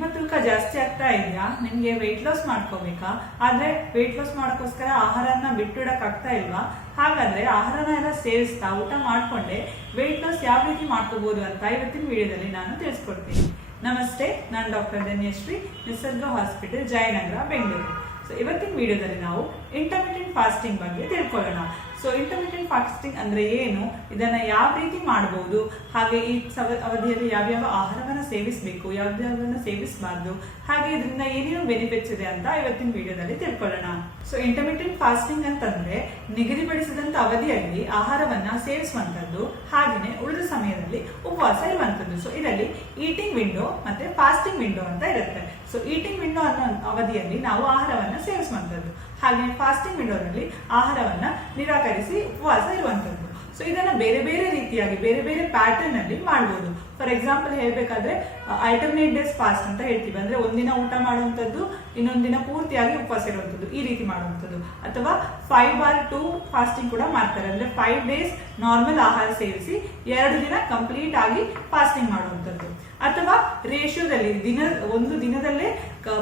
ನಿಮ್ಮ ತೂಕ ಜಾಸ್ತಿ ಆಗ್ತಾ ಇದೆಯಾ? ನಿಮಗೆ ವೆಯ್ಟ್ ಲಾಸ್ ಮಾಡ್ಕೋಬೇಕಾ? ಆದ್ರೆ ವೆಯ್ಟ್ ಲಾಸ್ ಮಾಡೋಕ್ಕೋಸ್ಕರ ಆಹಾರನ ಬಿಟ್ಟಿಡಕ್ ಆಗ್ತಾ ಇಲ್ವಾ? ಹಾಗಾದ್ರೆ ಆಹಾರನ ಎಲ್ಲ ಸೇವಿಸ್ತಾ ಊಟ ಮಾಡ್ಕೊಂಡೆ ವೆಯ್ಟ್ ಲಾಸ್ ಯಾವ ರೀತಿ ಮಾಡ್ಕೋಬಹುದು ಅಂತ ಇವತ್ತಿನ ವಿಡಿಯೋದಲ್ಲಿ ನಾನು ತಿಳಿಸ್ಕೊಡ್ತೀನಿ. ನಮಸ್ತೆ, ನಾನು ಡಾಕ್ಟರ್ ಧನ್ಯಶ್ರೀ, ನಿಸರ್ಗ ಹಾಸ್ಪಿಟಲ್, ಜಯನಗರ, ಬೆಂಗಳೂರು. ಸೊ ಇವತ್ತಿನ ವಿಡಿಯೋದಲ್ಲಿ ನಾವು ಇಂಟರ್ಮಿಟೆಂಟ್ ಫಾಸ್ಟಿಂಗ್ ಬಗ್ಗೆ ತಿಳ್ಕೊಳ್ಳೋಣ. ಸೊ ಇಂಟರ್ಮಿಟೆಂಟ್ ಫಾಸ್ಟಿಂಗ್ ಅಂದ್ರೆ ಏನು, ಇದನ್ನ ಯಾವ ರೀತಿ ಮಾಡಬಹುದು, ಹಾಗೆ ಈ ಅವಧಿಯಲ್ಲಿ ಯಾವ್ಯಾವ ಆಹಾರವನ್ನ ಸೇವಿಸಬೇಕು, ಯಾವ್ಯಾವನ್ನ ಸೇವಿಸಬಾರ್ದು, ಹಾಗೆ ಇದರಿಂದ ಏನೇನು ಬೆನಿಫಿಟ್ಸ್ ಇದೆ ಅಂತ ಇವತ್ತಿನ ವಿಡಿಯೋದಲ್ಲಿ ತಿಳ್ಕೊಳ್ಳೋಣ. ಸೊ ಇಂಟರ್ಮಿಟೆಂಟ್ ಫಾಸ್ಟಿಂಗ್ ಅಂತಂದ್ರೆ ನಿಗದಿಪಡಿಸಿದಂತ ಅವಧಿಯಲ್ಲಿ ಆಹಾರವನ್ನ ಸೇವಿಸುವಂತದ್ದು, ಹಾಗೆಯೇ ಉಳಿದ ಸಮಯದಲ್ಲಿ ಉಪವಾಸ ಇರುವಂತದ್ದು. ಸೊ ಇದರಲ್ಲಿ ಈಟಿಂಗ್ ವಿಂಡೋ ಮತ್ತೆ ಫಾಸ್ಟಿಂಗ್ ವಿಂಡೋ ಅಂತ ಇರುತ್ತೆ. ಸೊ ಈಟಿಂಗ್ ವಿಂಡೋ ಅನ್ನೋ ಅವಧಿಯಲ್ಲಿ ನಾವು ಆಹಾರವನ್ನ ಸೇವಿಸುವಂತದ್ದು, ಹಾಗೆ ಫಾಸ್ಟಿಂಗ್ ವಿಂಡೋನಲ್ಲಿ ಆಹಾರವನ್ನ ನಿರಾಕರಿಸಿ ಉಪವಾಸ ಇರುವಂತದ್ದು. ಸೊ ಇದನ್ನ ಬೇರೆ ಬೇರೆ ರೀತಿಯಾಗಿ ಬೇರೆ ಬೇರೆ ಪ್ಯಾಟರ್ನ್ ಅಲ್ಲಿ ಮಾಡಬಹುದು. ಫಾರ್ ಎಕ್ಸಾಂಪಲ್ ಹೇಳ್ಬೇಕಾದ್ರೆ ಆಲ್ಟರ್ನೇಟ್ ಡೇಸ್ ಫಾಸ್ಟ್ ಅಂತ ಹೇಳ್ತೀವಿ, ಅಂದ್ರೆ ಒಂದಿನ ಊಟ ಮಾಡುವಂತದ್ದು, ಇನ್ನೊಂದಿನ ಪೂರ್ತಿಯಾಗಿ ಉಪವಾಸ ಇರುವಂತದ್ದು, ಈ ರೀತಿ ಮಾಡುವಂತದ್ದು. ಅಥವಾ 5/2 ಫಾಸ್ಟಿಂಗ್ ಕೂಡ ಮಾಡ್ತಾರೆ, ಅಂದ್ರೆ 5 days ನಾರ್ಮಲ್ ಆಹಾರ ಸೇವಿಸಿ 2 ದಿನ ಕಂಪ್ಲೀಟ್ ಆಗಿ ಫಾಸ್ಟಿಂಗ್ ಮಾಡುವಂತದ್ದು. ಅಥವಾ ರೇಷಿಯೋದಲ್ಲಿ ಒಂದು ದಿನದಲ್ಲೇ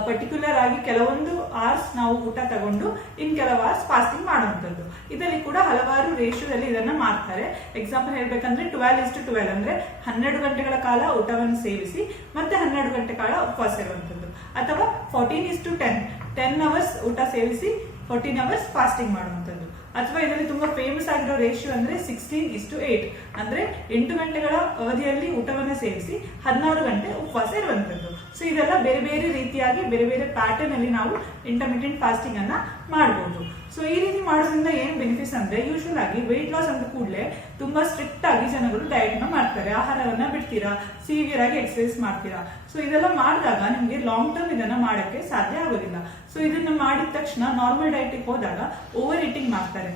ಪರ್ಟಿಕ್ಯುಲರ್ ಆಗಿ ಕೆಲವೊಂದು ಅವರ್ಸ್ ನಾವು ಊಟ ತಗೊಂಡು ಇನ್ ಕೆಲವು ಅವರ್ಸ್ ಫಾಸ್ಟಿಂಗ್ ಮಾಡುವಂತದ್ದು. ಇದರಲ್ಲಿ ಕೂಡ ಹಲವಾರು ರೇಷಿಯೋದಲ್ಲಿ ಇದನ್ನ ಮಾಡ್ತಾರೆ. ಎಕ್ಸಾಂಪಲ್ ಹೇಳ್ಬೇಕಂದ್ರೆ 12:12 ಅಂದ್ರೆ 12 ಗಂಟೆಗಳ ಕಾಲ ಊಟವನ್ನು ಸೇವಿಸಿ ಮತ್ತೆ 12 ಗಂಟೆ ಕಾಲ ಉಪವಾಸ ಇರುವಂತದ್ದು. ಅಥವಾ 14:10 10 ಅವರ್ಸ್ ಊಟ ಸೇವಿಸಿ 14 ಅವರ್ಸ್ ಫಾಸ್ಟಿಂಗ್ ಮಾಡುವಂತದ್ದು. ಅಥವಾ ಇದರಲ್ಲಿ ತುಂಬಾ ಫೇಮಸ್ ಆಗಿರೋ ರೇಷಿಯೋ ಅಂದ್ರೆ 16:8 ಅಂದ್ರೆ 8 ಗಂಟೆಗಳ ಅವಧಿಯಲ್ಲಿ ಊಟವನ್ನು ಸೇವಿಸಿ 16 ಗಂಟೆ ಉಪವಾಸ ಇರುವಂತದ್ದು. ಸೊ ಇದೆಲ್ಲ ಬೇರೆ ಬೇರೆ ರೀತಿಯಾಗಿ ಬೇರೆ ಬೇರೆ ಪ್ಯಾಟರ್ನ್ ಅಲ್ಲಿ ನಾವು ಇಂಟರ್ಮಿಟೆಂಟ್ ಫಾಸ್ಟಿಂಗ್ ಅನ್ನ ಮಾಡಬಹುದು. ಸೊ ಈ ರೀತಿ ಮಾಡೋದ್ರಿಂದ ಏನು ಬೆನಿಫಿಟ್ಸ್ ಅಂದ್ರೆ, ಯೂಶುವಲ್ ಆಗಿ ವೆಯ್ಟ್ ಲಾಸ್ ಅಂದ ಕೂಡಲೇ ತುಂಬಾ ಸ್ಟ್ರಿಕ್ಟ್ ಆಗಿ ಜನಗಳು ಡಯಟ್ ನ ಮಾಡ್ತಾರೆ, ಆಹಾರವನ್ನ ಬಿಡ್ತೀರಾ, ಸಿವಿಯರ್ ಆಗಿ ಎಕ್ಸರ್ಸೈಸ್ ಮಾಡ್ತೀರಾ. ಸೊ ಇದೆಲ್ಲ ಮಾಡಿದಾಗ ನಿಮ್ಗೆ ಲಾಂಗ್ ಟರ್ಮ್ ಇದನ್ನ ಮಾಡಕ್ಕೆ ಸಾಧ್ಯ ಆಗೋದಿಲ್ಲ. ಸೊ ಇದನ್ನ ಮಾಡಿದ ತಕ್ಷಣ ನಾರ್ಮಲ್ ಡಯಟ್ ಹೋದಾಗ ಓವರ್ ಈಟಿಂಗ್ ಮಾಡ್ತಾರೆ,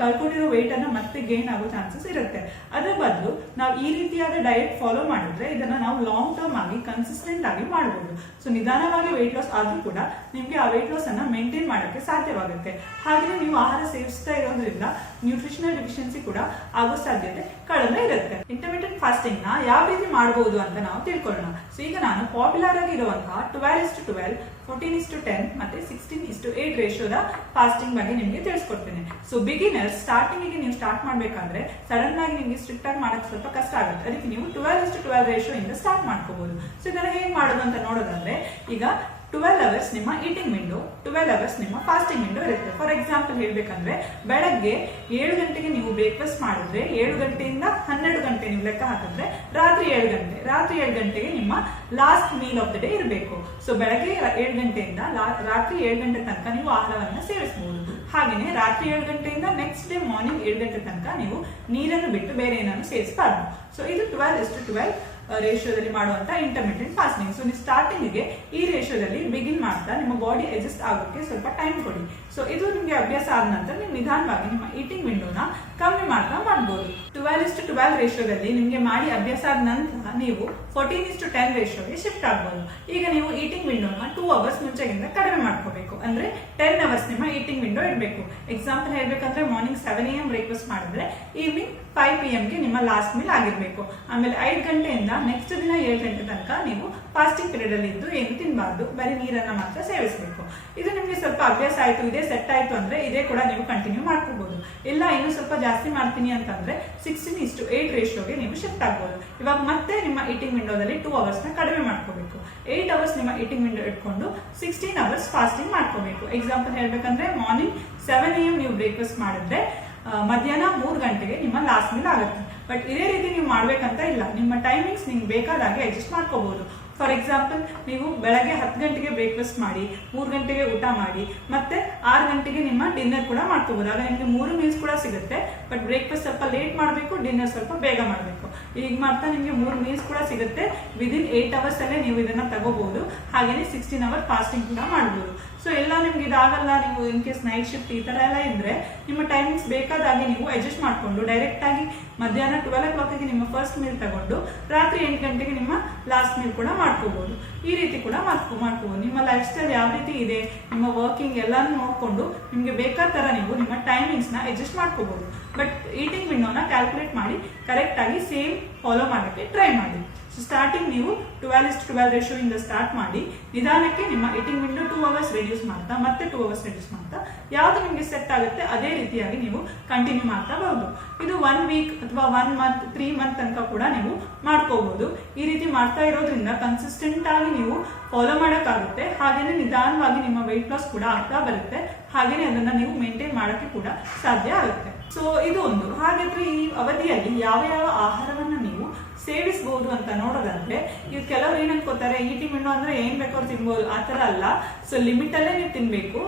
ಕಳ್ಕೊಂಡಿರೋ ವೆಯ್ಟ್ ಅನ್ನ ಮತ್ತೆ ಗೇನ್ ಆಗೋ ಚಾನ್ಸಸ್ ಇರುತ್ತೆ. ಅದರ ಬದಲು ನಾವು ಈ ರೀತಿಯಾದ ಡಯಟ್ ಫಾಲೋ ಮಾಡಿದ್ರೆ ಇದನ್ನ ನಾವು ಲಾಂಗ್ ಟರ್ಮ್ ಆಗಿ ಕನ್ಸಿಸ್ಟೆಂಟ್ ಆಗಿ ಮಾಡಬಹುದು. ಸೊ ನಿಧಾನವಾಗಿ ವೆಯ್ಟ್ ಲಾಸ್ ಆದ್ರೂ ಕೂಡ ನಿಮ್ಗೆ ಆ ವೆಯ್ಟ್ ಲಾಸ್ ಅನ್ನ ಮೇಂಟೈನ್ ಮಾಡಕ್ಕೆ ಸಾಧ್ಯವಾಗುತ್ತೆ. ಹಾಗೆ ನೀವು ಆಹಾರ ಸೇವಿಸ್ತಾ ಇರೋದ್ರಿಂದ ನ್ಯೂಟ್ರಿಷನಲ್ ಡೆಫಿಷಿಯನ್ಸಿ ಕೂಡ ಆಗೋ ಸಾಧ್ಯತೆ ಕಡಿಮೆ ಇರುತ್ತೆ. ಇಂಟರ್ಮಿಟೆಂಟ್ ಫಾಸ್ಟಿಂಗ್ ನ ಯಾವ ರೀತಿ ಮಾಡಬಹುದು ಅಂತ ನಾವು ತಿಳ್ಕೊಳ್ಳೋಣ. ಸೊ ಈಗ ನಾನು ಪಾಪ್ಯುಲರ್ ಆಗಿ ಇರುವಂತಹ 12:12, 14:10 ಮತ್ತೆ 16:8 ರೇಷಿಯೋದ ಫಾಸ್ಟಿಂಗ್ ಬಗ್ಗೆ ನಿಮ್ಗೆ ತಿಳಿಸ್ಕೊಡ್ತೇನೆ. ಸೊ ಬಿಗಿನರ್ಸ್ ಸ್ಟಾರ್ಟಿಂಗ್ ಗೆ ನೀವು ಸ್ಟಾರ್ಟ್ ಮಾಡ್ಬೇಕಂದ್ರೆ ಸಡನ್ ಆಗಿ ನಿಮ್ಗೆ ಸ್ಟ್ರಿಕ್ಟ್ ಆಗಿ ಮಾಡಕ್ ಸ್ವಲ್ಪ ಕಷ್ಟ ಆಗುತ್ತೆ. ಅದಕ್ಕೆ ನೀವು 12:12 ರೇಷಿಯೋ ಇಂದ ಸ್ಟಾರ್ಟ್ ಮಾಡ್ಕೋಬಹುದು. ಸೊ ಇದನ್ನ ಹೇಗೆ ಮಾಡೋದು ಅಂತ ನೋಡೋದಾದ್ರೆ, ಈಗ 12 ಅವರ್ಸ್ ನಿಮ್ಮ ಈಟಿಂಗ್ ವಿಂಡೋ, 12 ಅವರ್ಸ್ ನಿಮ್ಮ ಫಾಸ್ಟಿಂಗ್ ವಿಂಡೋ ಇರುತ್ತೆ. ಫಾರ್ ಎಕ್ಸಾಂಪಲ್ ಹೇಳ್ಬೇಕಂದ್ರೆ ಬೆಳಗ್ಗೆ 7 ಗಂಟೆಗೆ ನೀವು ಬ್ರೇಕ್ಫಾಸ್ಟ್ ಮಾಡಿದ್ರೆ 7 ಗಂಟೆಯಿಂದ 12 ಗಂಟೆ ನೀವು ಲೆಕ್ಕ ಹಾಕಿದ್ರೆ ರಾತ್ರಿ 7 ಗಂಟೆಗೆ ನಿಮ್ಮ last meal of the day ಇರಬೇಕು. ಸೊ ಬೆಳಗ್ಗೆ 7 ಗಂಟೆಯಿಂದ ರಾತ್ರಿ 7 ಗಂಟೆ ತನಕ ನೀವು ಆಹಾರವನ್ನ ಸೇವಿಸಬಹುದು. ಹಾಗೇನೆ ರಾತ್ರಿ 7 ಗಂಟೆಯಿಂದ ನೆಕ್ಸ್ಟ್ ಡೇ ಮಾರ್ನಿಂಗ್ 7 ಗಂಟೆ ತನಕ ನೀವು ನೀರನ್ನು ಬಿಟ್ಟು ಬೇರೆ ಏನಾದ್ರು ಸೇವಿಸಬಾರ್ದು. ಸೊ ಇದು 12:12 ರೇಷಿಯೋದಲ್ಲಿ ಮಾಡುವಂತ ಇಂಟರ್ಮಿಟೆಂಟ್ ಫಾಸ್ಟಿಂಗ್. ಸೊ ನೀವು ಸ್ಟಾರ್ಟಿಂಗ್ ಗೆ ಈ ರೇಷಿಯೋದಲ್ಲಿ ಬಿಗಿನ್ ಮಾಡ್ತಾ ನಿಮ್ಮ ಬಾಡಿ ಅಡ್ಜಸ್ಟ್ ಆಗೋಕೆ ಸ್ವಲ್ಪ ಟೈಮ್ ಕೊಡಿ. ಸೊ ಇದು ನಿಮ್ಗೆ ಅಭ್ಯಾಸ ಆದ ನಂತರ ನೀವು ನಿಧಾನವಾಗಿ ನಿಮ್ಮ ಈಟಿಂಗ್ ವಿಂಡೋನ ಕಮ್ಮಿ ಮಾಡ್ತಾ ಮಾಡಬಹುದು. 12:12 ರೇಷಿಯೋದಲ್ಲಿ ನಿಮ್ಗೆ ಮಾಡಿ ಅಭ್ಯಾಸ ಆದ ನಂತರ ನೀವು 14:10 ರೇಷಿಯೋಗೆ ಶಿಫ್ಟ್ ಆಗಬಹುದು. ಈಗ ನೀವು ಈಟಿಂಗ್ ವಿಂಡೋನ 2 ಅವರ್ಸ್ ಮುಂಚೆಗಿಂತ ಕಡಿಮೆ ಮಾಡ್ಕೋಬೇಕು, ಅಂದ್ರೆ 10 ಅವರ್ಸ್ ನಿಮ್ಮ ಈಟಿಂಗ್ ವಿಂಡೋ ಇಡಬೇಕು. ಎಕ್ಸಾಂಪಲ್ ಹೇಳ್ಬೇಕಂದ್ರೆ ಮಾರ್ನಿಂಗ್ 7 AM ಬ್ರೇಕ್ಫಾಸ್ಟ್ ಮಾಡಿದ್ರೆ ಈವ್ನಿಂಗ್ 5 PM ಗೆ ನಿಮ್ಮ ಲಾಸ್ಟ್ ಮೀಲ್ ಆಗಿರ್ಬೇಕು. ಆಮೇಲೆ 5 ಗಂಟೆಯಿಂದ ನೆಕ್ಸ್ಟ್ ದಿನ 7 ಗಂಟೆ ತನಕ ನೀವು ಫಾಸ್ಟಿಂಗ್ ಪೀರಿಯಡ್ ಅಲ್ಲಿ ಇದ್ದು ಏನು ತಿನ್ಬಾರ್ದು, ಬರೀ ನೀರನ್ನ ಮಾತ್ರ ಸೇವಿಸಬೇಕು. ಇದು ನಿಮ್ಗೆ ಸ್ವಲ್ಪ ಅಭ್ಯಾಸ ಆಯ್ತು, ಇದೇ ಸೆಟ್ ಆಯ್ತು ಅಂದ್ರೆ ಇದೇ ಕೂಡ ನೀವು ಕಂಟಿನ್ಯೂ ಮಾಡ್ಕೋಬಹುದು. ಇಲ್ಲ ಇನ್ನು ಸ್ವಲ್ಪ ಜಾಸ್ತಿ ಮಾಡ್ತೀನಿ ಅಂತಂದ್ರೆ 16:8 ರೇಷಿಯೋಗೆ ನೀವು ಶಿಫ್ಟ್ ಆಗ್ಬಹುದು. ಇವಾಗ ಮತ್ತೆ ನಿಮ್ಮ ಈಟಿಂಗ್ ವಿಂಡೋದಲ್ಲಿ 2 ಅವರ್ಸ್ ನ ಕಡಿಮೆ ಮಾಡ್ಕೋಬೇಕು. 8 ಅವರ್ಸ್ ನಿಮ್ಮ ಈಟಿಂಗ್ ವಿಂಡೋ ಇಟ್ಕೊಂಡು 16 ಅವರ್ಸ್ ಫಾಸ್ಟಿಂಗ್ ಮಾಡ್ಕೋಬೇಕು. ಎಕ್ಸಾಂಪಲ್ ಹೇಳ್ಬೇಕಂದ್ರೆ ಮಾರ್ನಿಂಗ್ 7 AM ನೀವು ಬ್ರೇಕ್ಫಾಸ್ಟ್ ಮಾಡಿದ್ರೆ ಮಧ್ಯಾಹ್ನ 3 ಗಂಟೆಗೆ ನಿಮ್ಮ ಲಾಸ್ಟ್ ಮೀಲ್ ಆಗುತ್ತೆ. ಬಟ್ ಇದೇ ರೀತಿ ನೀವು ಮಾಡ್ಬೇಕಂತ ಇಲ್ಲ, ನಿಮ್ಮ ಟೈಮಿಂಗ್ಸ್ ನಿಮ್ಗೆ ಬೇಕಾದಾಗೆ ಅಡ್ಜಸ್ಟ್ ಮಾಡ್ಕೋಬಹುದು. ಫಾರ್ ಎಕ್ಸಾಂಪಲ್ ನೀವು ಬೆಳಗ್ಗೆ 10 ಗಂಟೆಗೆ ಬ್ರೇಕ್ಫಾಸ್ಟ್ ಮಾಡಿ 3 ಗಂಟೆಗೆ ಊಟ ಮಾಡಿ ಮತ್ತೆ 6 ಗಂಟೆಗೆ ನಿಮ್ಮ ಡಿನ್ನರ್ ಕೂಡ ಮಾಡ್ಕೋಬಹುದು. ಆಗ ನಿಮ್ಗೆ 3 ಮೀಲ್ಸ್ ಕೂಡ ಸಿಗುತ್ತೆ. ಬಟ್ ಬ್ರೇಕ್ಫಾಸ್ಟ್ ಸ್ವಲ್ಪ ಲೇಟ್ ಮಾಡಬೇಕು, ಡಿನ್ನರ್ ಸ್ವಲ್ಪ ಬೇಗ ಮಾಡಬೇಕು. ಈಗ ಮಾಡ್ತಾ ನಿಮ್ಗೆ 3 ಮೀಲ್ಸ್ ಕೂಡ ಸಿಗುತ್ತೆ. ವಿದಿನ್ 8 ಅವರ್ಸ್ ಅಲ್ಲೇ ನೀವು ಇದನ್ನ ತಗೋಬಹುದು. ಹಾಗೇನೆ 16 ಅವರ್ ಫಾಸ್ಟಿಂಗ್ ಕೂಡ ಮಾಡಬಹುದು. ಸೊ ಎಲ್ಲ ನಿಮ್ಗೆ ಇದಾಗಲ್ಲ, ನೀವು ಇನ್ ಕೇಸ್ ನೈಟ್ ಶಿಫ್ಟ್ ಈ ತರ ಎಲ್ಲ ಇದ್ರೆ ನಿಮ್ಮ ಟೈಮಿಂಗ್ಸ್ ಬೇಕಾದಾಗಿ ನೀವು ಅಡ್ಜಸ್ಟ್ ಮಾಡ್ಕೊಂಡು ಡೈರೆಕ್ಟ್ ಆಗಿ ಮಧ್ಯಾಹ್ನ 12 o'clock ನಿಮ್ಮ ಫಸ್ಟ್ ಮೀಲ್ ತಗೊಂಡು ರಾತ್ರಿ 8 ಗಂಟೆಗೆ ನಿಮ್ಮ ಲಾಸ್ಟ್ ಮೀಲ್ ಕೂಡ ಮಾಡ್ಕೋಬಹುದು. ಈ ರೀತಿ ಕೂಡ ಮಾಡ್ಕೋಬಹುದು. ನಿಮ್ಮ ಲೈಫ್ ಸ್ಟೈಲ್ ಯಾವ ರೀತಿ ಇದೆ, ನಿಮ್ಮ ವರ್ಕಿಂಗ್ ಎಲ್ಲಾನು ನೋಡ್ಕೊಂಡು ನಿಮ್ಗೆ ಬೇಕಾದ ತರ ನೀವು ನಿಮ್ಮ ಟೈಮಿಂಗ್ಸ್ ನ ಅಡ್ಜಸ್ಟ್ ಮಾಡ್ಕೋಬಹುದು. ಬಟ್ ಈಟಿಂಗ್ ವಿಂಡೋನ ಕ್ಯಾಲ್ಕುಲೇಟ್ ಮಾಡಿ ಕರೆಕ್ಟ್ ಆಗಿ ಸೇಮ್ ಫಾಲೋ ಮಾಡೋಕ್ಕೆ ಟ್ರೈ ಮಾಡಿ. ಸೊ ಸ್ಟಾರ್ಟಿಂಗ್ ನೀವು 12:12 ರೇಷಿಯೋ ಇಂದ ಸ್ಟಾರ್ಟ್ ಮಾಡಿ ನಿಧಾನಕ್ಕೆ ನಿಮ್ಮ ಈಟಿಂಗ್ ವಿಂಡೋ 2 ಅವರ್ಸ್ ರೆಡ್ಯೂಸ್ ಮಾಡ್ತಾ ಮತ್ತೆ 2 ಅವರ್ಸ್ ರೆಡ್ಯೂಸ್ ಮಾಡ್ತಾ ಯಾವ್ದು ನಿಮಗೆ ಸೆಟ್ ಆಗುತ್ತೆ ಅದೇ ರೀತಿಯಾಗಿ ನೀವು ಕಂಟಿನ್ಯೂ ಮಾಡ್ತಾ ಬರಬಹುದು. ಇದು 1 ವೀಕ್ ಅಥವಾ 1 ಮಂತ್ 3 ಮಂತ್ ತನಕ ಕೂಡ ನೀವು ಮಾಡ್ಕೋಬಹುದು. ಈ ರೀತಿ ಮಾಡ್ತಾ ಇರೋದ್ರಿಂದ ಕನ್ಸಿಸ್ಟೆಂಟ್ ಆಗಿ ನೀವು ಫಾಲೋ ಮಾಡೋಕ್ಕಾಗುತ್ತೆ. ಹಾಗೇನೆ ನಿಧಾನವಾಗಿ ನಿಮ್ಮ ವೆಯ್ಟ್ ಲಾಸ್ ಕೂಡ ಆಗ್ತಾ ಬರುತ್ತೆ. ಹಾಗೇನೆ ಅದನ್ನ ನೀವು ಮೇಂಟೈನ್ ಮಾಡೋಕ್ಕೆ ಕೂಡ ಸಾಧ್ಯ ಆಗುತ್ತೆ. ಸೊ ಇದು ಒಂದು. ಹಾಗಾದ್ರೆ ಈ ಅವಧಿಯಲ್ಲಿ ಯಾವ ಯಾವ ಆಹಾರವನ್ನ ನೀವು ಸೇವಿಸಬಹುದು ಅಂತ ನೋಡೋದಾದ್ರೆ, ಈಗ ಕೆಲವರು ಏನ್ ಅನ್ಕೋತಾರೆ ಈಟಿಂಗ್ ವಿಂಡೋ ಅಂದ್ರೆ ಏನ್ ಬೇಕಾದ್ರೂ ತಿನ್ಬೋದು, ಆತರ ಅಲ್ಲ. ಸೊ ಲಿಮಿಟ್ ಅಲ್ಲೇ ನೀವು ತಿನ್ಬೇಕು.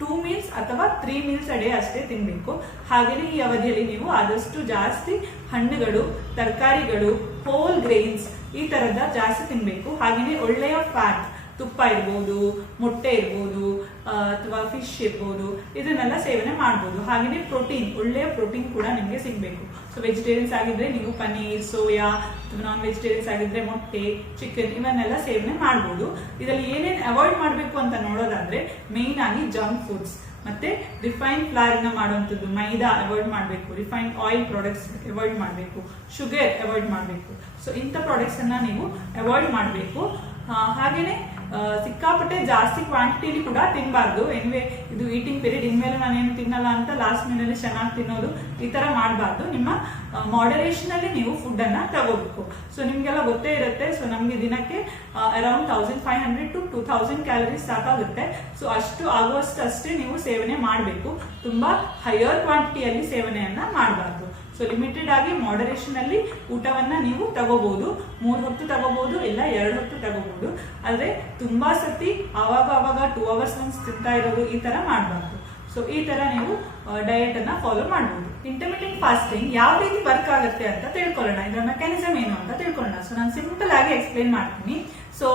2 ಮೀಲ್ಸ್ ಅಥವಾ 3 ಮೀಲ್ಸ್ ಅ ಡೇ ಅಷ್ಟೇ ತಿನ್ಬೇಕು. ಹಾಗೇನೆ ಈ ಅವಧಿಯಲ್ಲಿ ನೀವು ಆದಷ್ಟು ಜಾಸ್ತಿ ಹಣ್ಣುಗಳು, ತರಕಾರಿಗಳು, ಹೋಲ್ ಗ್ರೇನ್ಸ್ ಈ ತರದ ಜಾಸ್ತಿ ತಿನ್ಬೇಕು. ಹಾಗೇನೆ ಒಳ್ಳೆಯ ಫ್ಯಾಟ್, ತುಪ್ಪ ಇರ್ಬೋದು, ಮೊಟ್ಟೆ ಇರ್ಬೋದು ಅಥವಾ ಫಿಶ್ ಇರ್ಬೋದು, ಇದನ್ನೆಲ್ಲ ಸೇವನೆ ಮಾಡ್ಬೋದು. ಹಾಗೆಯೇ ಪ್ರೋಟೀನ್, ಒಳ್ಳೆಯ ಪ್ರೋಟೀನ್ ಕೂಡ ನಿಮಗೆ ಸಿಗಬೇಕು. ಸೊ ವೆಜಿಟೇರಿಯನ್ಸ್ ಆಗಿದ್ರೆ ನೀವು ಪನೀರ್, ಸೋಯಾ, ಅಥವಾ ನಾನ್ ವೆಜಿಟೇರಿಯನ್ಸ್ ಆಗಿದ್ರೆ ಮೊಟ್ಟೆ, ಚಿಕನ್ ಇವನ್ನೆಲ್ಲ ಸೇವನೆ ಮಾಡ್ಬೋದು. ಇದರಲ್ಲಿ ಏನೇನು ಅವಾಯ್ಡ್ ಮಾಡಬೇಕು ಅಂತ ನೋಡೋದಾದ್ರೆ ಮೇನ್ ಆಗಿ ಜಂಕ್ ಫುಡ್ಸ್ ಮತ್ತೆ ರಿಫೈನ್ಡ್ ಫ್ಲೈರ್ ನ ಮಾಡುವಂಥದ್ದು, ಮೈದಾ ಅವಾಯ್ಡ್ ಮಾಡಬೇಕು, ರಿಫೈನ್ಡ್ ಆಯಿಲ್ ಪ್ರಾಡಕ್ಟ್ಸ್ ಅವಾಯ್ಡ್ ಮಾಡಬೇಕು, ಶುಗರ್ ಅವಾಯ್ಡ್ ಮಾಡಬೇಕು. ಸೊ ಇಂಥ ಪ್ರಾಡಕ್ಟ್ಸ್ ಅನ್ನ ನೀವು ಅವಾಯ್ಡ್ ಮಾಡಬೇಕು. ಹಾಗೇನೆ ಸಿಕ್ಕಾಪಟ್ಟೆ ಜಾಸ್ತಿ ಕ್ವಾಂಟಿಟಿಲಿ ಕೂಡ ತಿನ್ನಬಾರ್ದು. ಎನಿವೆ ಇದು ಈಟಿಂಗ್ ಪೀರಿಯಡ್, ಇನ್ಮೇಲೆ ನಾನೇನು ತಿನ್ನಲ್ಲ ಅಂತ ಲಾಸ್ಟ್ ಮೀನಲ್ಲಿ ಚೆನ್ನಾಗಿ ತಿನ್ನೋದು ಈ ತರ ಮಾಡಬಾರ್ದು. ನಿಮ್ಮ ಮಾಡರೇಷನ್ ಅಲ್ಲಿ ನೀವು ಫುಡ್ ಅನ್ನ ತಗೋಬೇಕು. ಸೊ ನಿಮ್ಗೆಲ್ಲ ಗೊತ್ತೇ ಇರುತ್ತೆ. ಸೊ ನಮ್ಗೆ ದಿನಕ್ಕೆ ಅರೌಂಡ್ 1500 to 2000 ಕ್ಯಾಲರೀಸ್ ಸಾಕಾಗುತ್ತೆ. ಸೊ ಅಷ್ಟು ಆಗುವಷ್ಟು ಅಷ್ಟೇ ನೀವು ಸೇವನೆ ಮಾಡಬೇಕು. ತುಂಬಾ ಹೈಯರ್ ಕ್ವಾಂಟಿಟಿಯಲ್ಲಿ ಸೇವನೆಯನ್ನ ಮಾಡಬಾರ್ದು. ಸೊ ಲಿಮಿಟೆಡ್ ಆಗಿ ಮಾಡರೇಷನ್ ಅಲ್ಲಿ ಊಟವನ್ನ ನೀವು ತಗೋಬಹುದು. 3 ಹೊತ್ತು ತಗೋಬಹುದು, ಇಲ್ಲ 2 ಹೊತ್ತು ತಗೋಬಹುದು. ಆದ್ರೆ ತುಂಬಾ ಸತಿ ಅವಾಗ 2 ಅವರ್ಸ್ ಒನ್ಸ್ ತಿಂತಾ ಇರೋದು ಈ ತರ ಮಾಡಬಾರ್ದು. ಸೊ ಈ ತರ ನೀವು ಡಯಟ್ ಅನ್ನ ಫಾಲೋ ಮಾಡಬಹುದು. ಇಂಟರ್ಮಿಟೆಂಟ್ ಫಾಸ್ಟಿಂಗ್ ಯಾವ ರೀತಿ ವರ್ಕ್ ಆಗುತ್ತೆ ಅಂತ ತಿಳ್ಕೊಳ್ಳೋಣ. ಇದರ ಮೆಕ್ಯಾನಿಸಮ್ ಏನು ಅಂತ ತಿಳ್ಕೊಳ್ಳೋಣ. ಸೊ ನಾನು ಸಿಂಪಲ್ ಆಗಿ ಎಕ್ಸ್ಪ್ಲೇನ್ ಮಾಡ್ತೀನಿ. ಸೊ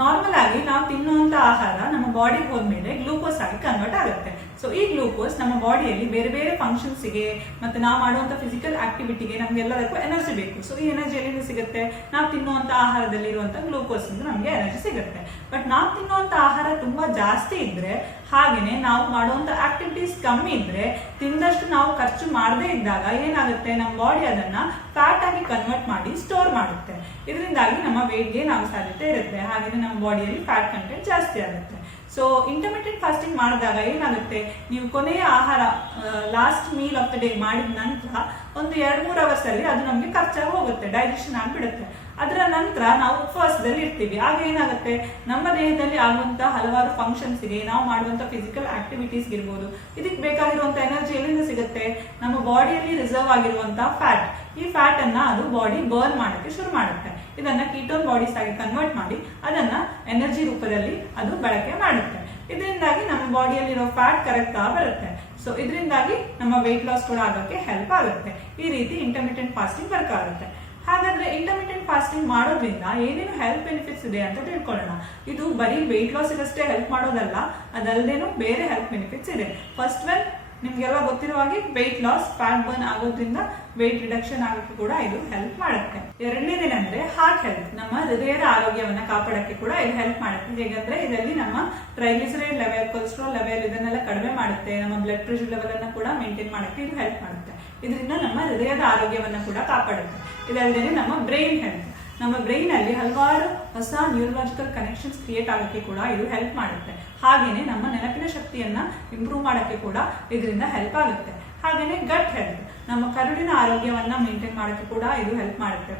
ನಾರ್ಮಲ್ ಆಗಿ ನಾವು ತಿನ್ನುವಂತ ಆಹಾರ ನಮ್ಮ ಬಾಡಿಗೆ ಹೋದ್ಮೇಲೆ ಗ್ಲೂಕೋಸ್ ಆಗಿ ಕನ್ವರ್ಟ್ ಆಗುತ್ತೆ. ಸೊ ಈ ಗ್ಲೂಕೋಸ್ ನಮ್ಮ ಬಾಡಿಯಲ್ಲಿ ಬೇರೆ ಬೇರೆ ಫಂಕ್ಷನ್ಸ್ ಗೆ ಮತ್ತೆ ನಾವು ಮಾಡುವಂತ ಫಿಸಿಕಲ್ ಆಕ್ಟಿವಿಟಿಗೆ ನಮ್ಗೆಲ್ಲದಕ್ಕೂ ಎನರ್ಜಿ ಬೇಕು. ಸೊ ಈ ಎನರ್ಜಿ ಎಲ್ಲಿಂದ ಸಿಗುತ್ತೆ? ನಾವು ತಿನ್ನುವಂತ ಆಹಾರದಲ್ಲಿ ಇರುವಂತ ಗ್ಲೂಕೋಸ್ ಇಂದ ನಮ್ಗೆ ಎನರ್ಜಿ ಸಿಗುತ್ತೆ. ಬಟ್ ನಾವು ತಿನ್ನುವಂತ ಆಹಾರ ತುಂಬಾ ಜಾಸ್ತಿ ಇದ್ರೆ, ಹಾಗೇನೆ ನಾವು ಮಾಡುವಂತ ಆಕ್ಟಿವಿಟೀಸ್ ಕಮ್ಮಿ ಇದ್ರೆ, ತಿಂದಷ್ಟು ನಾವು ಖರ್ಚು ಮಾಡದೇ ಇದ್ದಾಗ ಏನಾಗುತ್ತೆ, ನಮ್ಮ ಬಾಡಿ ಅದನ್ನ ಫ್ಯಾಟ್ ಆಗಿ ಕನ್ವರ್ಟ್ ಮಾಡಿ ಸ್ಟೋರ್ ಮಾಡುತ್ತೆ. ಇದರಿಂದಾಗಿ ನಮ್ಮ ವೇಟ್ ಗೇನ್ ಆಗೋ ಸಾಧ್ಯತೆ ಇರುತ್ತೆ. ಹಾಗೆ ನಮ್ಮ ಬಾಡಿಯಲ್ಲಿ ಫ್ಯಾಟ್ ಕಂಟೆಂಟ್ ಜಾಸ್ತಿ ಆಗುತ್ತೆ. ಸೊ ಇಂಟರ್ಮಿಟೆಂಟ್ ಫಾಸ್ಟಿಂಗ್ ಮಾಡಿದಾಗ ಏನಾಗುತ್ತೆ, ನೀವು ಕೊನೆಯ ಆಹಾರ last meal of the day ಮಾಡಿದ ನಂತರ ಒಂದು 2-3 ಅವರ್ಸ್ ಅಲ್ಲಿ ಅದು ನಮ್ಗೆ ಖರ್ಚಾಗಿ ಹೋಗುತ್ತೆ, ಡೈಜೆಷನ್ ಆಗ್ಬಿಡುತ್ತೆ. ಅದರ ನಂತರ ನಾವು ಉಪವಾಸದಲ್ಲಿ ಇರ್ತೀವಿ. ಆಗ ಏನಾಗುತ್ತೆ, ನಮ್ಮ ದೇಹದಲ್ಲಿ ಆಗುವಂತ ಹಲವಾರು ಫಂಕ್ಷನ್ಸ್ ಗೆ, ನಾವು ಮಾಡುವಂತ ಫಿಸಿಕಲ್ ಆಕ್ಟಿವಿಟೀಸ್ ಇರ್ಬೋದು, ಇದಕ್ಕೆ ಬೇಕಾಗಿರುವಂತ ಎನರ್ಜಿ ಎಲ್ಲಿಂದ ಸಿಗುತ್ತೆ? ನಮ್ಮ ಬಾಡಿಯಲ್ಲಿ ರಿಸರ್ವ್ ಆಗಿರುವಂತಹ ಫ್ಯಾಟ್. ಈ ಫ್ಯಾಟ್ ಅನ್ನ ಅದು ಬಾಡಿ ಬರ್ನ್ ಮಾಡಕ್ಕೆ ಶುರು ಮಾಡುತ್ತೆ. ಇದನ್ನ ಕೀಟೋನ್ ಬಾಡೀಸ್ ಆಗಿ ಕನ್ವರ್ಟ್ ಮಾಡಿ ಅದನ್ನ ಎನರ್ಜಿ ರೂಪದಲ್ಲಿ ಅದು ಬಳಕೆ ಮಾಡುತ್ತೆ. ಇದರಿಂದಾಗಿ ನಮ್ಮ ಬಾಡಿಯಲ್ಲಿರೋ ಫ್ಯಾಟ್ ಕರೆಕ್ಟ್ ಬರುತ್ತೆ. ಸೊ ಇದರಿಂದಾಗಿ ನಮ್ಮ ವೆಯ್ಟ್ ಲಾಸ್ ಕೂಡ ಆಗೋಕ್ಕೆ ಹೆಲ್ಪ್ ಆಗುತ್ತೆ. ಈ ರೀತಿ ಇಂಟರ್ಮಿಟೆಂಟ್ ಫಾಸ್ಟಿಂಗ್ ವರ್ಕ್ ಆಗುತ್ತೆ. ಹಾಗಾದ್ರೆ ಇಂಟರ್ಮಿಟೆಂಟ್ ಫಾಸ್ಟಿಂಗ್ ಮಾಡೋದ್ರಿಂದ ಏನೇನು ಹೆಲ್ತ್ ಬೆನಿಫಿಟ್ಸ್ ಇದೆ ಅಂತ ತಿಳ್ಕೊಳ್ಳೋಣ. ಇದು ಬರೀ ವೆಯ್ಟ್ ಲಾಸ್ ಗಷ್ಟೇ ಹೆಲ್ಪ್ ಮಾಡೋದಲ್ಲ, ಅದಲ್ಲದೇನು ಬೇರೆ ಹೆಲ್ತ್ ಬೆನಿಫಿಟ್ಸ್ ಇದೆ. ಫಸ್ಟ್ ಒನ್ ನಿಮ್ಗೆಲ್ಲ ಗೊತ್ತಿರುವ ಹಾಗೆ ವೆಯ್ಟ್ ಲಾಸ್, ಫ್ಯಾಟ್ ಬರ್ನ್ ಆಗೋದ್ರಿಂದ ವೆಯ್ಟ್ ರಿಡಕ್ಷನ್ ಆಗೋಕ್ಕೆ ಕೂಡ ಇದು ಹೆಲ್ಪ್ ಮಾಡುತ್ತೆ. ಎರಡನೇದೇನಂದ್ರೆ ಹಾರ್ಟ್ ಹೆಲ್ತ್, ನಮ್ಮ ಹೃದಯದ ಆರೋಗ್ಯವನ್ನ ಕಾಪಾಡಕ್ಕೆ ಕೂಡ ಇದು ಹೆಲ್ಪ್ ಮಾಡುತ್ತೆ. ಹೇಗಂದ್ರೆ ಇದರಲ್ಲಿ ನಮ್ಮ ಟ್ರೈಗ್ಲಿಸರೈಡ್ ಲೆವೆಲ್, ಕೊಲೆಸ್ಟ್ರಾಲ್ ಲೆವೆಲ್ ಇದನ್ನೆಲ್ಲ ಕಡಿಮೆ ಮಾಡುತ್ತೆ. ನಮ್ಮ ಬ್ಲಡ್ ಪ್ರೆಷರ್ ಲೆವೆಲ್ ಅನ್ನ ಕೂಡ ಮೇಂಟೈನ್ ಮಾಡಕ್ಕೆ ಇದು ಹೆಲ್ಪ್ ಮಾಡುತ್ತೆ. ಇದರಿಂದ ನಮ್ಮ ಹೃದಯದ ಆರೋಗ್ಯವನ್ನ ಕೂಡ ಕಾಪಾಡುತ್ತೆ. ಇದಲ್ಲದೆ ನಮ್ಮ ಬ್ರೈನ್ ಹೆಲ್ತ್, ನಮ್ಮ ಬ್ರೈನ್ ಅಲ್ಲಿ ಹಲವಾರು ಹೊಸ ನ್ಯೂರಲಾಜಿಕಲ್ ಕನೆಕ್ಷನ್ಸ್ ಕ್ರಿಯೇಟ್ ಆಗಕ್ಕೆ ಕೂಡ ಇದು ಹೆಲ್ಪ್ ಮಾಡುತ್ತೆ. ಹಾಗೇನೆ ನಮ್ಮ ನೆನಪಿನ ಶಕ್ತಿಯನ್ನ ಇಂಪ್ರೂವ್ ಮಾಡಕ್ಕೆ ಕೂಡ ಇದರಿಂದ ಹೆಲ್ಪ್ ಆಗುತ್ತೆ. ಹಾಗೇನೆ ಗಟ್ ಹೆಲ್ತ್, ನಮ್ಮ ಕರುಳಿನ ಆರೋಗ್ಯವನ್ನ ಮೇಂಟೈನ್ ಮಾಡಕ್ಕೆ ಕೂಡ ಇದು ಹೆಲ್ಪ್ ಮಾಡುತ್ತೆ.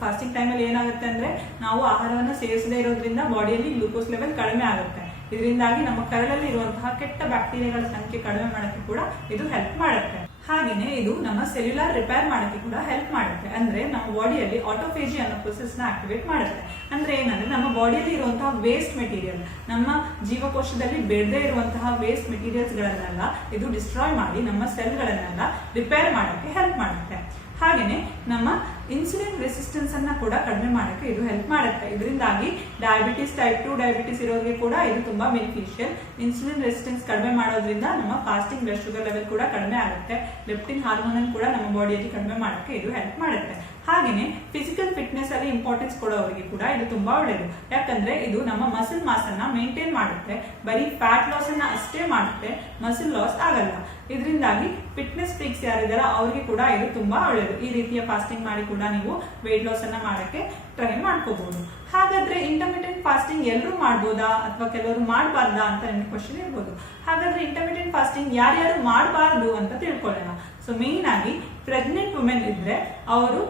ಫಾಸ್ಟಿಂಗ್ ಟೈಮಲ್ಲಿ ಏನಾಗುತ್ತೆ ಅಂದ್ರೆ, ನಾವು ಆಹಾರವನ್ನ ಸೇವಿಸದೇ ಇರೋದ್ರಿಂದ ಬಾಡಿಯಲ್ಲಿ ಗ್ಲೂಕೋಸ್ ಲೆವೆಲ್ ಕಡಿಮೆ ಆಗುತ್ತೆ. ಇದರಿಂದಾಗಿ ನಮ್ಮ ಕರಳಲ್ಲಿ ಇರುವಂತಹ ಕೆಟ್ಟ ಬ್ಯಾಕ್ಟೀರಿಯಾಗಳ ಸಂಖ್ಯೆ ಕಡಿಮೆ ಮಾಡಕ್ಕೆ ಕೂಡ ಇದು ಹೆಲ್ಪ್ ಮಾಡುತ್ತೆ. ಹಾಗೇನೆ ಇದು ನಮ್ಮ ಸೆಲ್ಯುಲರ್ ರಿಪೇರ್ ಮಾಡಕ್ಕೆ ಕೂಡ ಹೆಲ್ಪ್ ಮಾಡುತ್ತೆ. ಅಂದ್ರೆ ನಮ್ಮ ಬಾಡಿಯಲ್ಲಿ ಆಟೋಫೇಜಿ ಅನ್ನೋ ಪ್ರೊಸೆಸ್ ನ ಆಕ್ಟಿವೇಟ್ ಮಾಡುತ್ತೆ. ಅಂದ್ರೆ ಏನಂದ್ರೆ, ನಮ್ಮ ಬಾಡಿಯಲ್ಲಿ ಇರುವಂತಹ ವೇಸ್ಟ್ ಮೆಟೀರಿಯಲ್, ನಮ್ಮ ಜೀವಕೋಶದಲ್ಲಿ ಬೇಡದೇ ಇರುವಂತಹ ವೇಸ್ಟ್ ಮೆಟೀರಿಯಲ್ಸ್ ಗಳನ್ನೆಲ್ಲ ಇದು ಡಿಸ್ಟ್ರಾಯ್ ಮಾಡಿ ನಮ್ಮ ಸೆಲ್ ಗಳನ್ನೆಲ್ಲ ರಿಪೇರ್ ಮಾಡಕ್ಕೆ ಹೆಲ್ಪ್ ಮಾಡುತ್ತೆ. ಹಾಗೇನೆ ನಮ್ಮ ಇನ್ಸುಲಿನ್ ರೆಸಿಸ್ಟೆನ್ಸ್ ಅನ್ನ ಕೂಡ ಕಡಿಮೆ ಮಾಡಕ್ಕೆ ಇದು ಹೆಲ್ಪ್ ಮಾಡುತ್ತೆ. ಇದರಿಂದಾಗಿ ಡಯಾಬಿಟಿಸ್, ಟೈಪ್ 2 ಡಯಾಬಿಟಿಸ್ ಇರೋರಿಗೆ ಕೂಡ ಇದು ತುಂಬಾ ಬೆನಿಫಿಷಿಯಲ್. ಇನ್ಸುಲಿನ್ ರೆಸಿಸ್ಟೆನ್ಸ್ ಕಡಿಮೆ ಮಾಡೋದ್ರಿಂದ ನಮ್ಮ ಫಾಸ್ಟಿಂಗ್ ಬ್ಲಡ್ ಶುಗರ್ ಲೆವೆಲ್ ಕೂಡ ಕಡಿಮೆ ಆಗುತ್ತೆ. ಲೆಪ್ಟಿನ್ ಹಾರ್ಮೋನ್ ಕೂಡ ನಮ್ಮ ಬಾಡಿಯಲ್ಲಿ ಕಡಿಮೆ ಮಾಡಕ್ಕೆ ಇದು ಹೆಲ್ಪ್ ಮಾಡುತ್ತೆ. ಹಾಗೇನೆ ಫಿಸಿಕಲ್ ಫಿಟ್ನೆಸ್ ಅಲ್ಲಿ ಇಂಪಾರ್ಟೆನ್ಸ್ ಕೊಡೋರಿಗೆ ಕೂಡ ಇದು ತುಂಬಾ ಒಳ್ಳೆಯದು. ಯಾಕಂದ್ರೆ ಇದು ನಮ್ಮ ಮಸಲ್ ಮಾಸ್ ಅನ್ನ ಮೇಂಟೈನ್ ಮಾಡುತ್ತೆ, ಬರೀ ಫ್ಯಾಟ್ ಲಾಸ್ ಅನ್ನ ಅಷ್ಟೇ ಮಾಡುತ್ತೆ, ಮಸಲ್ ಲಾಸ್ ಆಗಲ್ಲ. ಇದರಿಂದಾಗಿ ಫಿಟ್ನೆಸ್ ಫ್ರೀಕ್ಸ್ ಯಾರಿದಾರ ಅವ್ರಿಗೆ ಕೂಡ ಇದು ತುಂಬಾ ಒಳ್ಳೆಯದು. ಈ ರೀತಿಯ ಫಾಸ್ಟಿಂಗ್ ಮಾಡಿ ಕೂಡ ನೀವು ವೇಟ್ ಲಾಸ್ ಅನ್ನ ಮಾಡಕ್ಕೆ ಟ್ರೈ ಮಾಡ್ಕೋಬಹುದು. ಹಾಗಾದ್ರೆ ಇಂಟರ್ಮಿಟೆಂಟ್ ಫಾಸ್ಟಿಂಗ್ ಎಲ್ಲರೂ ಮಾಡ್ಬೋದಾ ಅಥವಾ ಕೆಲವರು ಮಾಡಬಾರ್ದಾ ಅಂತ ನಿಮ್ಗೆ ಕ್ವಶನ್ ಇರ್ಬೋದು. ಹಾಗಾದ್ರೆ ಇಂಟರ್ಮಿಟೆಂಟ್ ಫಾಸ್ಟಿಂಗ್ ಯಾರ್ಯಾರು ಮಾಡಬಾರ್ದು ಅಂತ ತಿಳ್ಕೊಳ್ಳೋಣ. ಸೊ ಮೇನ್ ಆಗಿ ಪ್ರೆಗ್ನೆಂಟ್ ವುಮೆನ್ ಇದ್ರೆ ಅವರು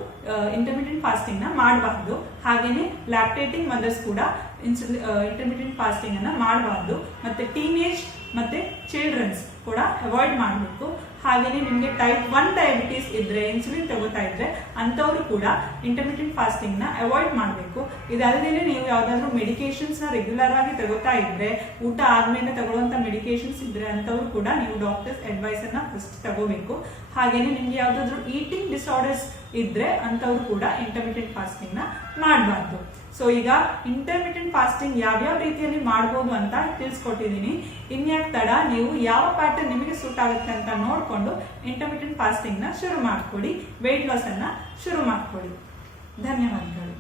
ಇಂಟರ್ಮಿಟೆಂಟ್ ಫಾಸ್ಟಿಂಗ್ ನ ಮಾಡಬಾರ್ದು. ಹಾಗೇನೆ ಲ್ಯಾಕ್ಟೇಟಿಂಗ್ ಮದರ್ಸ್ ಕೂಡ ಇಂಟರ್ಮಿಟೆಂಟ್ ಫಾಸ್ಟಿಂಗ್ ಅನ್ನ ಮಾಡಬಾರ್ದು. ಮತ್ತೆ ಟೀನೇಜ್ ಮತ್ತೆ ಚಿಲ್ಡ್ರನ್ಸ್ ಕೂಡ ಅವಾಯ್ಡ್ ಮಾಡಬೇಕು. ಹಾಗೇನೆ ನಿಮ್ಗೆ ಟೈಪ್ 1 ಡಯಾಬಿಟೀಸ್ ಇದ್ರೆ, ಇನ್ಸುಲಿನ್ ತಗೋತಾ ಇದ್ರೆ ಅಂತವರು ಕೂಡ ಇಂಟರ್ಮಿಟೆಂಟ್ ಫಾಸ್ಟಿಂಗ್ ನ ಅವಾಯ್ಡ್ ಮಾಡಬೇಕು. ಇದಲ್ಲದೆ ನೀವು ಯಾವ್ದಾದ್ರು ಮೆಡಿಕೇಶನ್ಸ್ ನ ರೆಗ್ಯುಲರ್ ಆಗಿ ತಗೋತಾ ಇದ್ರೆ, ಊಟ ಆದ್ಮೇಲೆ ತಗೊಳ್ಳುವಂತ ಮೆಡಿಕೇಶನ್ಸ್ ಇದ್ರೆ ಅಂತವ್ರು ಕೂಡ ನೀವು ಡಾಕ್ಟರ್ಸ್ ಅಡ್ವೈಸ್ ಅನ್ನ ಫಸ್ಟ್ ತಗೋಬೇಕು. ಹಾಗೇನೆ ನಿಮ್ಗೆ ಯಾವ್ದಾದ್ರು ಈಟಿಂಗ್ ಡಿಸಾರ್ಡರ್ಸ್ ಇದ್ರೆ ಅಂತವ್ರು ಕೂಡ ಇಂಟರ್ಮಿಟೆಂಟ್ ಫಾಸ್ಟಿಂಗ್ ನ ಮಾಡಬಾರ್ದು. ಸೊ ಈಗ ಇಂಟರ್ಮಿಟೆಂಟ್ ಫಾಸ್ಟಿಂಗ್ ಯಾವ್ಯಾವ ರೀತಿಯಲ್ಲಿ ಮಾಡಬಹುದು ಅಂತ ತಿಳಿಸ್ಕೊಟ್ಟಿದ್ದೀನಿ. ಇನ್ಯಾಕ್ ತಡ, ನೀವು ಯಾವ ಪ್ಯಾಟರ್ನ್ ನಿಮಗೆ ಸೂಟ್ ಆಗುತ್ತೆ ಅಂತ ನೋಡ್ಕೊಂಡು ಇಂಟರ್ಮಿಟೆಂಟ್ ಫಾಸ್ಟಿಂಗ್ ನ ಶುರು ಮಾಡ್ಕೊಡಿ, ವೇಟ್ ಲಾಸ್ ಅನ್ನ ಶುರು ಮಾಡ್ಕೊಡಿ. ಧನ್ಯವಾದಗಳು.